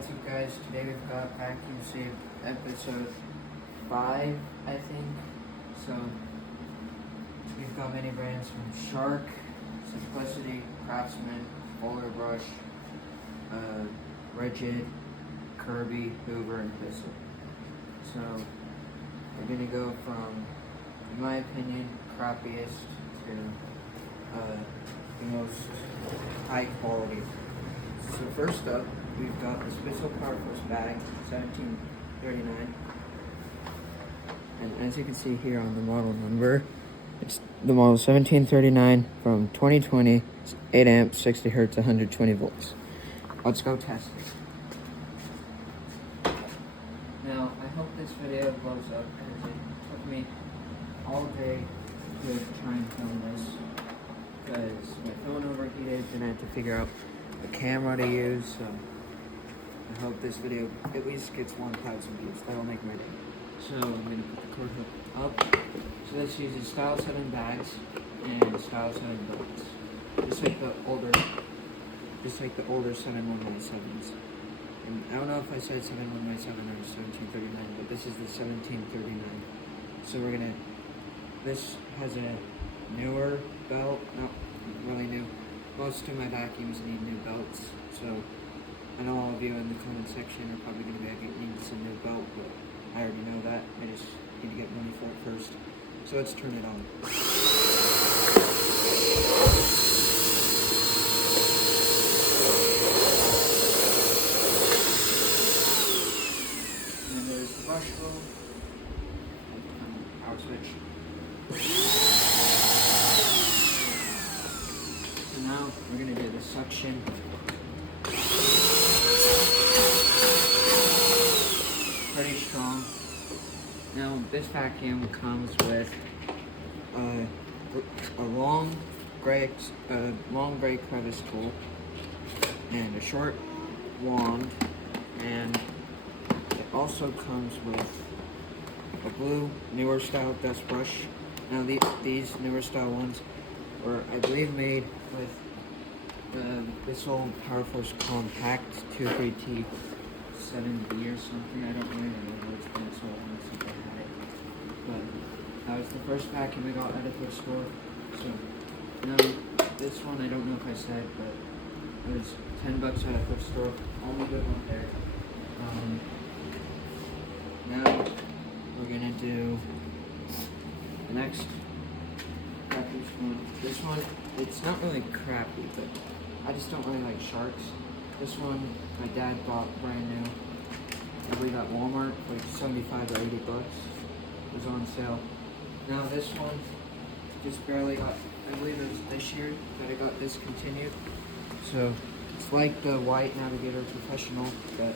What's up, guys? Today we've got Vacuum Save episode 5, I think. So we've got many brands from Shark, Simplicity, Craftsman, Boulder Brush, Rigid, Kirby, Hoover, and Bissell. So we're gonna go from, in my opinion, crappiest to the most high quality. So first up, we've got this Bissell Power Force bag, 1739. And as you can see here on the model number, it's the model 1739 from 2020. It's 8 amps, 60 hertz, 120 volts. Let's go test it. Now, I hope this video blows up because it took me all day to try and film this because my phone overheated and I had to figure out the camera to use. So I hope this video at least gets 1,000 views. That'll make my day. So I'm going to put the cord hook up. So this uses Style 7 bags and Style 7 belts. Just like the older 7197s. And I don't know if I said 7197 or 1739, but this is the 1739. So this has a newer belt, not really new. Most of my vacuums need new belts, so I know all of you in the comment section are probably going to be like, it needs a new belt, but I already know that. I just need to get money for it first. So let's turn it on. And then there's the brush roll. Power switch. So now we're going to do the suction. Pretty strong. Now this vacuum comes with a long gray crevice tool and a short wand, and it also comes with a blue newer style dust brush. Now these newer style ones were, I believe, made with the Bissell Power Force Compact 23T 7B or something. I don't really remember. It's been so long since I had it. But that was the first vacuum I got at a thrift store. So now this one, I don't know if I said, but it was $10 at a thrift store. Only good one there. Now we're gonna do the next vacuum one. This one, it's not really crappy, but I just don't really like Sharks. This one my dad bought brand new. I believe at Walmart for like 75 or 80 bucks. It was on sale. Now this one just barely got, I believe it was this year that it got discontinued. So it's like the white Navigator Professional, but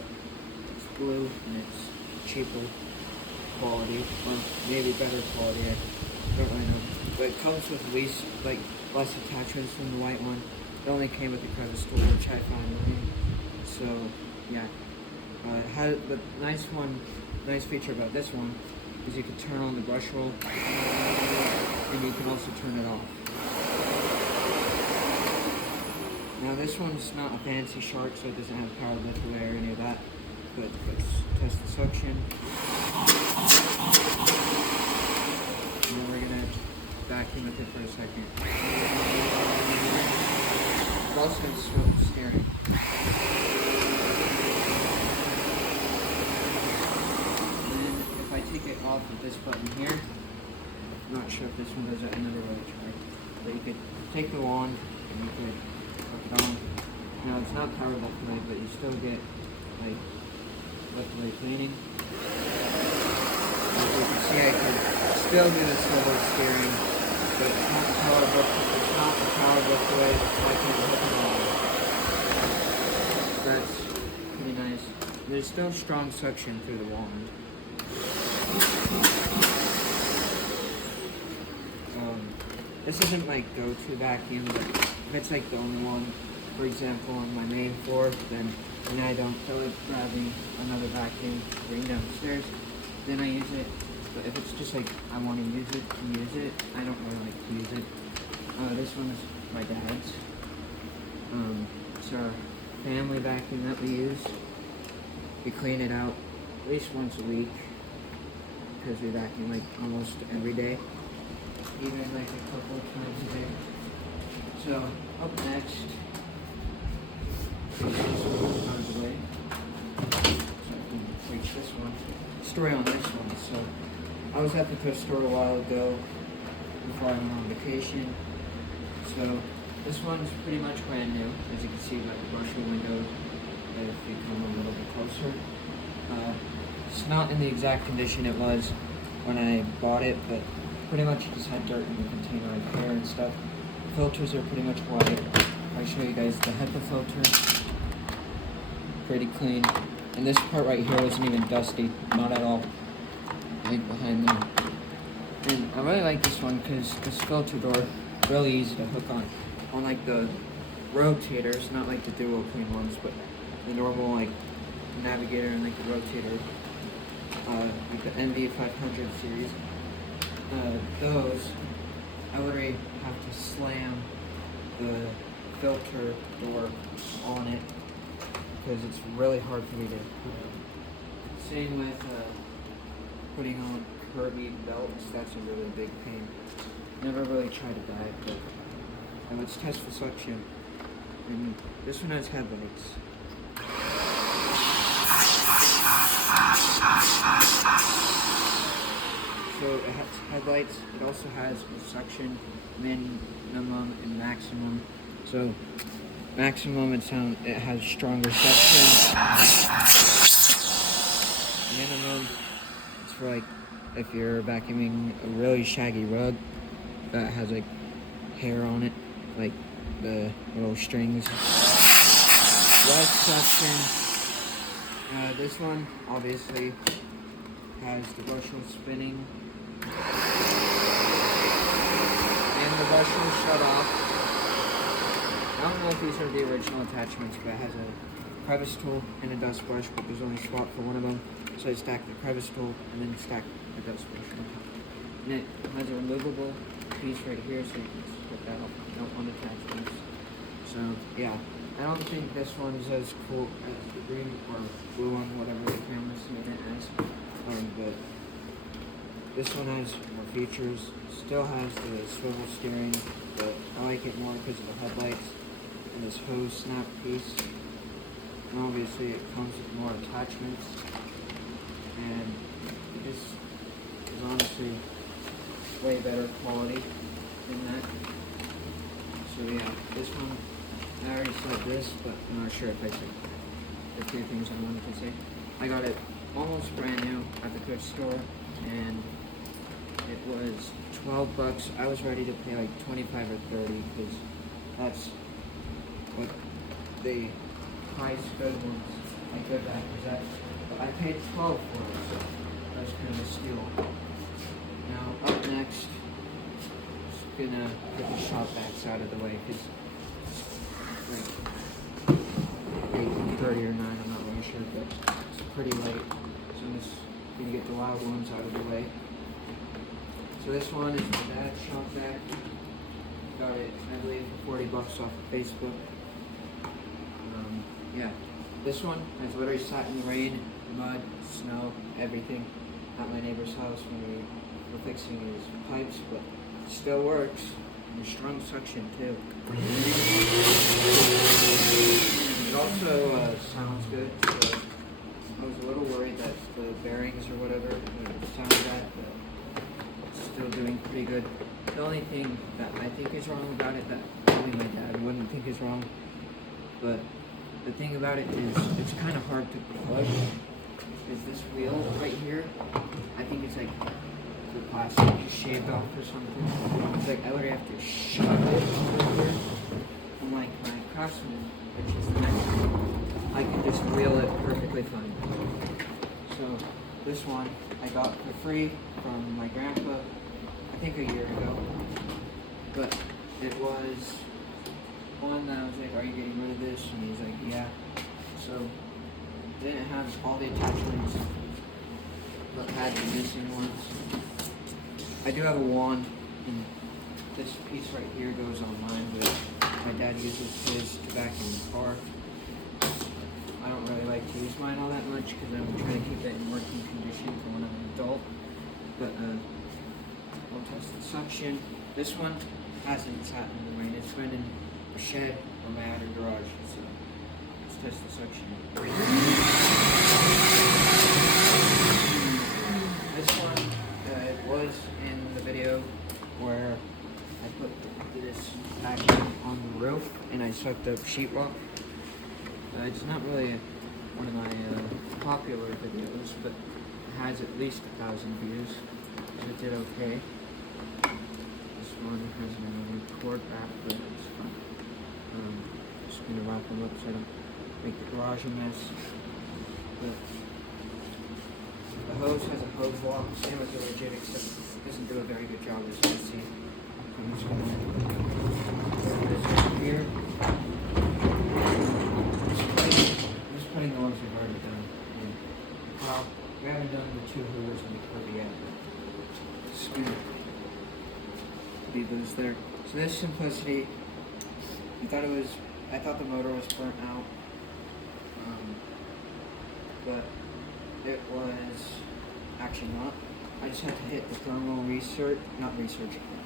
it's blue and it's cheaper quality, or maybe better quality. I don't really know. But it comes with less attachments than the white one. It only came with the crevice tool, which I found annoying. So yeah, the nice feature about this one is you can turn on the brush roll, and you can also turn it off. Now this one's not a fancy Shark, so it doesn't have power lift away or any of that. But let's test the suction. And then we're gonna vacuum with it for a second. It's also smooth steering. Take it off of this button here. I'm not sure if this one does it. I never really tried. But you could take the wand and you could hook it on. Now it's not power lift away, but you still get like lift away cleaning. As you can see, I could still do the swivel steering, but it's not power lift. It's not the power lift away, so I can't hook it on. That's pretty nice. There's still strong suction through the wand. This isn't my go-to vacuum, but if it's like the only one, for example, on my main floor, then I don't feel like grabbing another vacuum, bring downstairs, then I use it. But if it's just like I want to use it, I don't really like to use it. This one is my dad's. It's our family vacuum that we use. we clean it out at least once a week because we vacuum like almost every day, even like a couple of times a day. So up next, out of the way, so I can reach this one. Story on this one. So I was at the thrift store a while ago before I went on vacation. So this one's pretty much brand new, as you can see by the brusher window. If you come a little bit closer, it's not in the exact condition it was when I bought it, but pretty much it just had dirt in the container, like hair and stuff. Filters are pretty much white. I'll show you guys the HEPA filter. Pretty clean. And this part right here wasn't even dusty, not at all. Like behind there. And I really like this one because this filter door really easy to hook on like the rotators, not like the dual clean ones, but the normal like Navigator and like the rotator, like the NV500 series. Those I literally have to slam the filter door on it because it's really hard for me to put on. Same with putting on Kirby belts. That's a really big pain. Never really tried to buy it, but let's test for suction. And this one has headlights. So it has headlights. It also has a suction minimum and maximum. So maximum it has stronger suction. Minimum it's for like if you're vacuuming a really shaggy rug that has like hair on it, like the little strings. Less suction. This one obviously has the bushel spinning and the bushel shut off. I don't know if these are the original attachments, but it has a crevice tool and a dust brush, but there's only a spot for one of them. So I stack the crevice tool and then stack the dust brush on top. And it has a removable piece right here, so you can just put that up. No unattachments. So yeah, I don't think this one's as cool as the green or blue one, whatever the camera's saying it as. But this one has more features. Still has the swivel steering, but I like it more because of the headlights and this hose snap piece. And obviously it comes with more attachments. And this is honestly way better quality than that. So yeah, this one, I already said this, but I'm not sure if I said the few things I wanted to say. I got it almost brand new at the thrift store, and it was $12. I was ready to pay like 25 or 30 because that's what the price good ones, like good vacuums at. But I paid 12 for it, so that's kind of a steal. Now up next, just gonna get the shop vacs out of the way because like 8:30 or 9, I'm not really sure, but it's pretty late. So I'm just gonna get the loud ones out of the way. So this one is my dad's shop vac. Got it, I believe, for $40 off of Facebook. Yeah, this one has literally sat in the rain, mud, snow, everything at my neighbor's house when we were fixing his pipes, but it still works. And strong suction too. It also sounds good. So I was a little worried that the bearings or whatever would sound bad, but it's still doing pretty good. The only thing that I think is wrong about it, that only my dad wouldn't think is wrong, but the thing about it is it's kind of hard to push. Is this wheel right here? I think it's like the plastic just shaved off or something. It's like I literally have to shove it over here. Unlike my Craftsman, which is the next one, I can just wheel it perfectly fine. So this one I got for free from my grandpa, I think a year ago. But it was one that I was like, are you getting rid of this? And he's like, yeah. So didn't have all the attachments, but had the missing ones. I do have a wand, and this piece right here goes on mine, but my dad uses his to vacuum the car. I don't really like use mine all that much because I'm trying to keep it in working condition for when I'm an adult. But we'll test the suction. This one hasn't sat in the rain. It's been in a shed or my outer garage. So let's test the suction. This one was in the video where I put this vacuum on the roof and I sucked up sheetrock. It's not really one of my popular videos, but it has at least 1,000 views, so it did okay. This one has another cord wrap, but it's fun. Just gonna wrap them up so I don't make the garage a mess. But the hose has a hose lock, same as the legit, except it doesn't do a very good job, as you can see. I'm just gonna put this right here. I'm just putting the ones we've already done in. Well, we haven't done the 2 Hoovers and the Kirby yet, but just gonna leave those there. So this simplicity, I thought the motor was burnt out, but it was actually not. I just had to hit the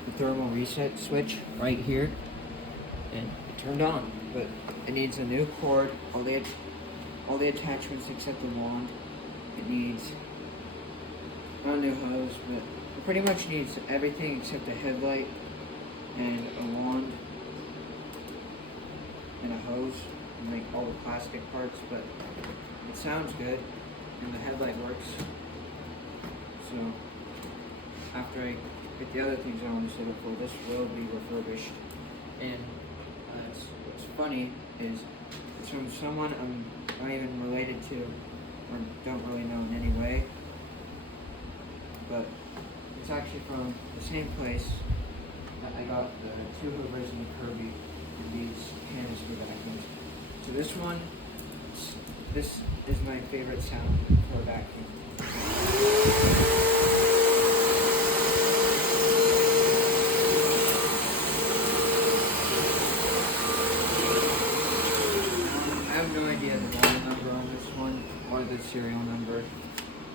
the thermal reset switch right here, and it turned on. But it needs a new cord, all the attachments except the wand. It needs not a new hose, but it pretty much needs everything except a headlight and a wand and a hose, and like all the plastic parts. But it sounds good, and the headlight works. So after I get the other things on this little cool, this will be refurbished. And what's funny is it's from someone I'm not even related to or don't really know in any way, but it's actually from the same place that I got the 2 Hoovers and the Kirby and these canister vacuums. So this is my favorite sound for a vacuum. I have no idea the model number on this one or the serial number.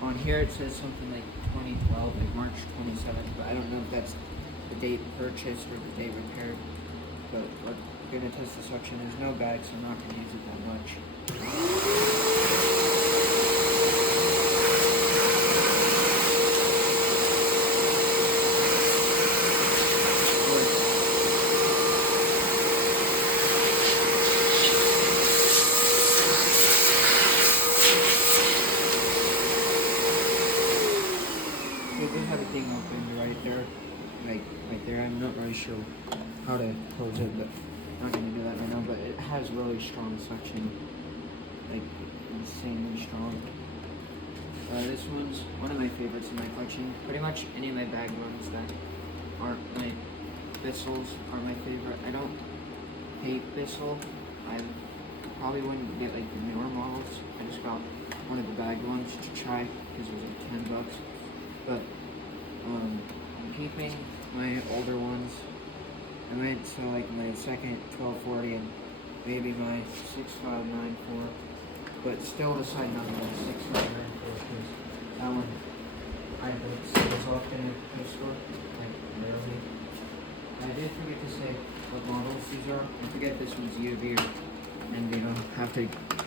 On here it says something like 2012, like March 27th, but I don't know if that's the date purchased or the date repaired. But we're going to test the suction. There's no bag, so I'm not going to use it that much. Everything opened right there, like right there. I'm not really sure how to close it, but I'm not going to do that right now. But it has really strong suction, like insanely strong. This one's one of my favorites in my collection. Pretty much any of my bag ones that aren't my Bissells are my favorite. I don't hate Bissell. I probably wouldn't get like the newer models. I just got one of the bag ones to try because it was like $10. But I'm keeping my older ones. I might sell like my second 1240 and maybe my 6594, but still deciding on the 6594 because that one I don't see as often in the store, like rarely. I did forget to say what models these are. I forget this one's UV, and you know, have to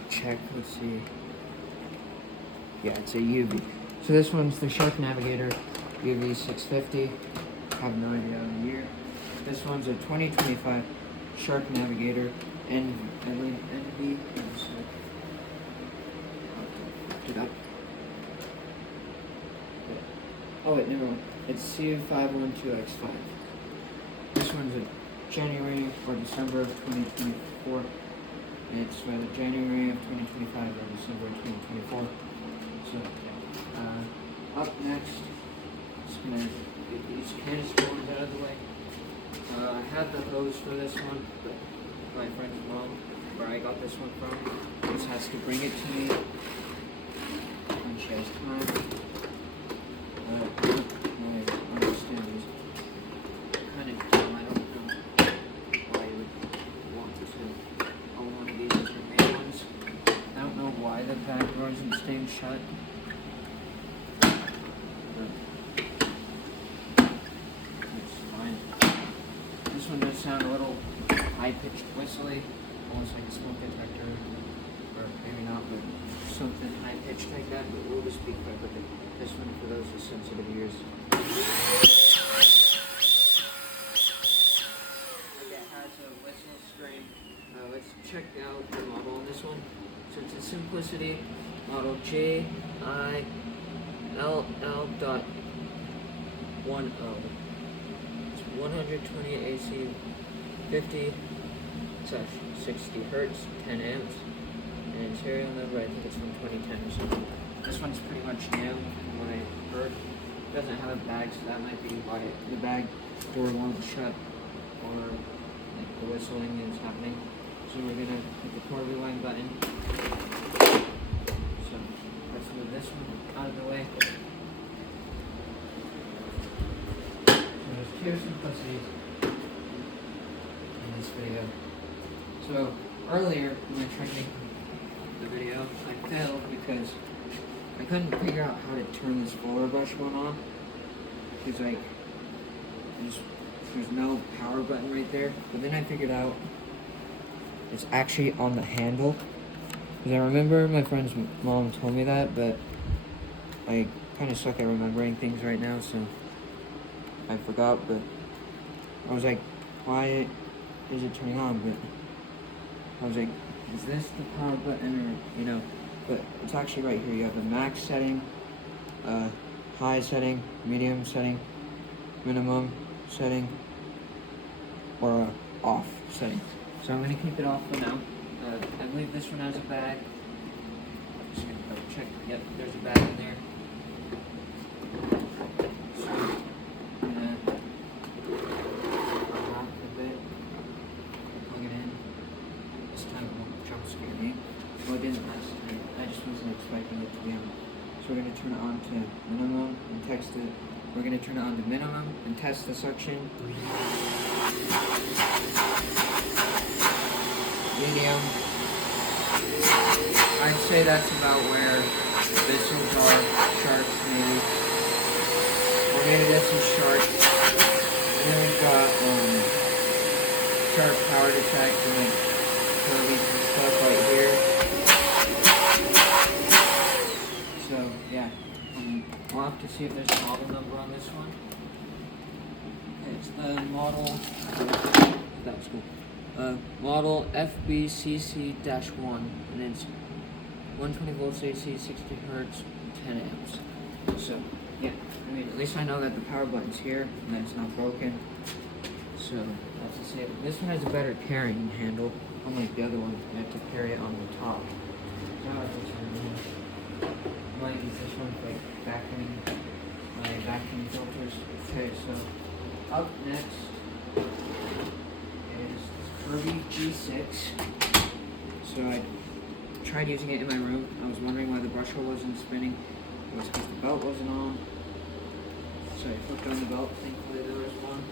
check. Let's see. Yeah, it's a UV. So this one's the Navigator UV 650. Have no idea on the year. This one's a 2025 Navigator NV. It up. Oh wait, never mind. It's C512X5. This one's a January or December of 2024. And it's either January of 2025 or December of 2024. So, up next, just gonna get these canister ones out of the way. I had the hose for this one, but my friend's mom, where I got this one from, just has to bring it to me when she has time. I understand this. Kind of dumb. I don't know why you would want to own one of these as your main ones. I don't know why the back door isn't staying shut. It's fine. This one does sound a little high-pitched whistly, almost like a smoke detector, or maybe not, but something high-pitched like that, but we'll just be quick with it. This one for those with sensitive ears. It has a whistle scream. Let's check out the model on this one. So it's a Simplicity model JILL.10. It's 120 AC, 50/60 hertz, 10 amps, and serial number I think it's from 2010 or something. This one's pretty much new from what I heard. It doesn't have a bag, so that might be why the bag door won't shut or like the whistling is happening. So we're gonna hit the cord rewind button. So let's move this one out of the way. So there's two simplicities in this video. So earlier when I tried making the video, I failed because I couldn't figure out how to turn this roller brush one on. Because like there's no power button right there. But then I figured out it's actually on the handle. Because I remember my friend's mom told me that, but I kind of suck at remembering things right now, so I forgot. But I was like, why is it turning on? But I was like, is this the power button, or, you know? But it's actually right here. You have the max setting, high setting, medium setting, minimum setting, or off setting. So I'm going to keep it off for now. I believe this one has a bag. Just going to double check. Yep, there's a bag in there. So I'm going to unlock a bit, plug it in. This time it won't jump scare me. Well, it didn't last time. I just wasn't expecting it to be on. So we're going to turn it on to minimum and text it. We're going to turn it on to minimum and test the suction. Medium. I'd say that's about where Bissells are. Sharks, maybe. Or maybe that's some sharks. And then we've got shark power detect and like Kirby's and stuff right here. So yeah, we'll have to see if there's a model number on this one. Okay, it's the model. That was cool. Model FBCC-1, and it's 120 volts AC, 60 hertz, 10 amps. So, yeah, I mean, at least I know that the power button's here, and that it's not broken. So, that's to say, this one has a better carrying handle, unlike the other one, you have to carry it on the top. So, I this one, I might use this one for like vacuuming my vacuum filters. Okay, so, up next is Kirby G6. So I tried using it in my room. I was wondering why the brush hole wasn't spinning. It was because the belt wasn't on. So I flipped on the belt. Thankfully there was one.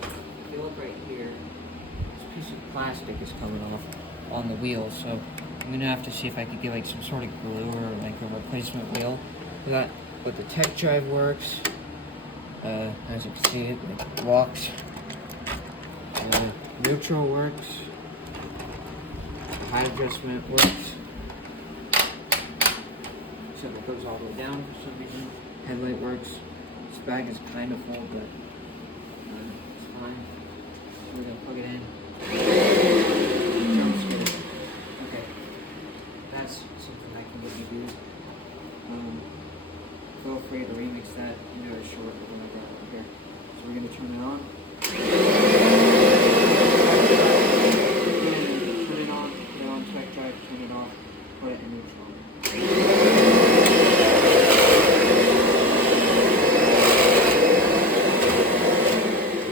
If you look right here, this piece of plastic is coming off on the wheel. So I'm gonna have to see if I could get like some sort of glue or like a replacement wheel for that. But the tech drive works. As you can see, it like walks. Neutral works. High adjustment works. Except it goes all the way down for some reason. Headlight works. This bag is kind of full, but it's fine. We're gonna plug it in. Jump scare. Okay, that's something I can really do. Feel free to remix that into a short or something like that over here. So we're gonna turn it on. Turn it off, put it in neutral.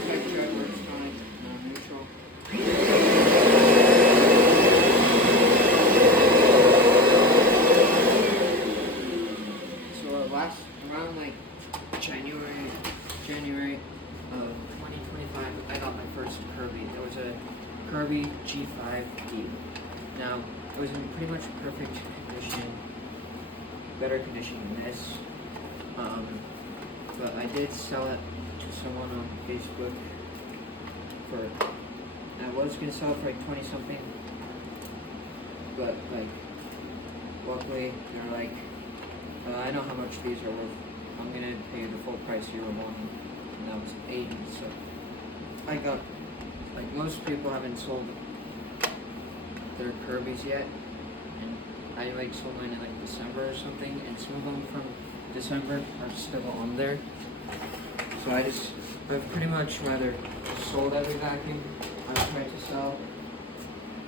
Tech drive works fine, neutral. So last around like January of 2025, I got my first Kirby. It was a Kirby G5D. Now, it was in pretty much perfect condition. better condition than this. But I did sell it to someone on Facebook for, I was gonna sell it for like 20 something, but like, luckily they're like, I know how much these are worth. I'm gonna pay the full price you were wanting, and that was 80. So I got, like, most people haven't sold their Kirby's yet, and I like sold mine in like December or something, and some of them from December are still on there. So I've pretty much either sold every vacuum I've tried to sell,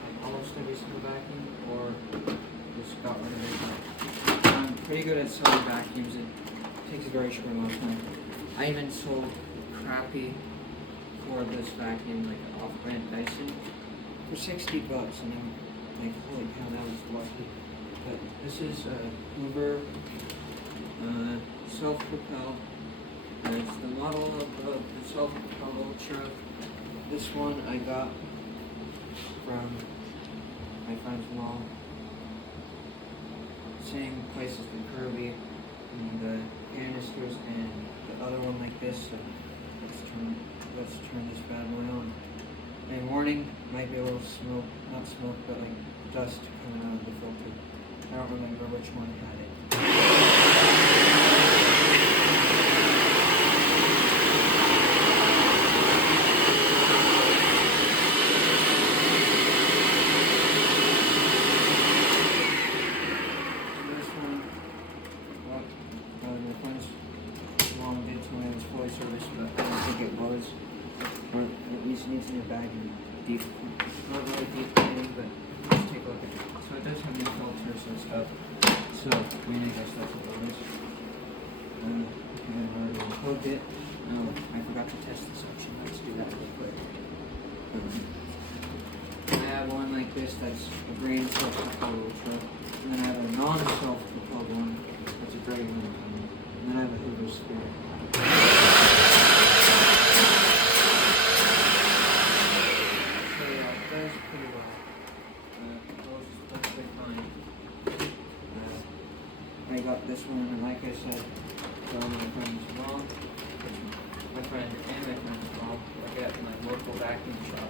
like almost every single vacuum, or just got rid of it. I'm pretty good at selling vacuums. It takes a very short amount of time. I even sold crappy cordless vacuum, like an off-brand Dyson, for $60, and I'm like, holy cow, that was lucky. But this is a Hoover self-propel. It's the model of the self-propel Ultra. This one I got from my friend's mom. Same place as the Kirby and the canisters, and the other one like this. So let's turn this bad boy on. And warning, might be a little smoke, not smoke, but like dust coming out of the filter. I don't remember which one had it. This one, well, my friend's mom did tell me it was fully serviced, but I don't think it was. Or at least needs a new bag and deep, not really deep cleaning, but let's take a look at it. So it does have new filters and stuff. So I mean, I guess that's what it is. And I already unplugged it. Oh, I forgot to test the suction. Let's do that real quick. I have one like this that's a green self-propelled Ultra, and then I have a non-self-propelled one that's a gray one, and then I have a Hoover Spirit. Pretty well. Those perfectly fine. I got this one, and like I said, from my friend's mom. My friend and my friend's mom work at my local vacuum shop.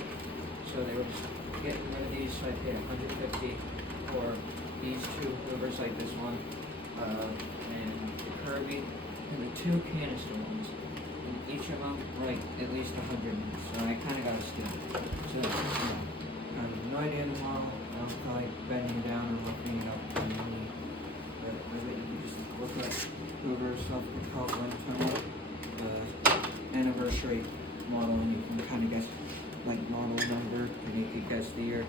So they were just getting rid of these, so I paid $150 for these two Hoovers like this one, and the Kirby, and the two canister ones. And each of them were like at least 100, so I kind of got a steal. So, I have no idea the model. I don't feel like bending down and looking it up on me. But really, you can just look at Hoover self-propelled wind tunnel, anniversary model, and you can kind of guess like model number, and you can guess the year.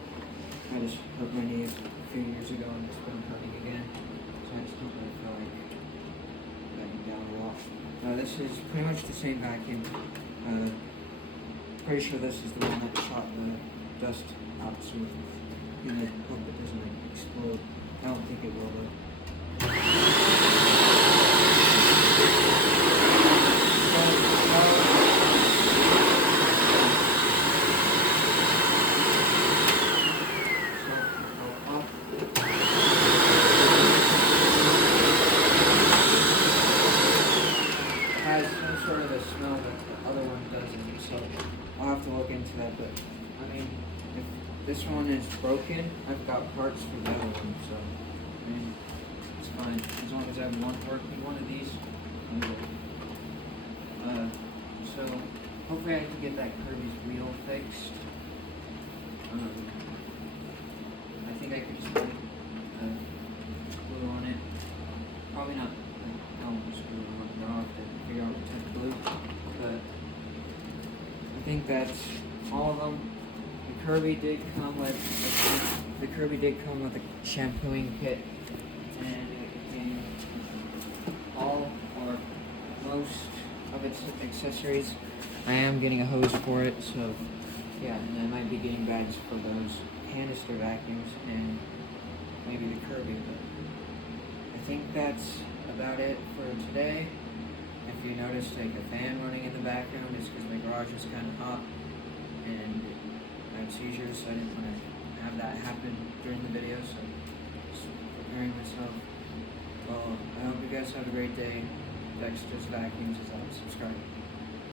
I just hurt my knees a few years ago, and it's been hurting again. So I just don't really feel like bending down a lot. This is pretty much the same vacuum. Pretty sure this is the one that shot the dust out, so I hope it doesn't like explode. I don't think it will though. It has some sort of a smell that the other one doesn't, so I'll have to look into that, but I mean, if this one is broken, I've got parts for the other one, so I mean, it's fine. As long as I have one working one of these, I'm good. So hopefully I can get that Kirby's wheel fixed. I think I could just put glue on it. Probably not like elbow screw or whatnot. I'll have to figure out what type of glue. But I think that's all of them. The Kirby did come with a shampooing kit, and it contained all or most of its accessories. I am getting a hose for it, so yeah, and I might be getting bags for those canister vacuums and maybe the Kirby, but I think that's about it for today. If you noticed like a fan running in the background, it's because my garage is kind of hot and I have seizures, so I didn't want to have that happen during the video, so just preparing myself. Well, guys have a great day. Dexter's Vacuums is on. Subscribe.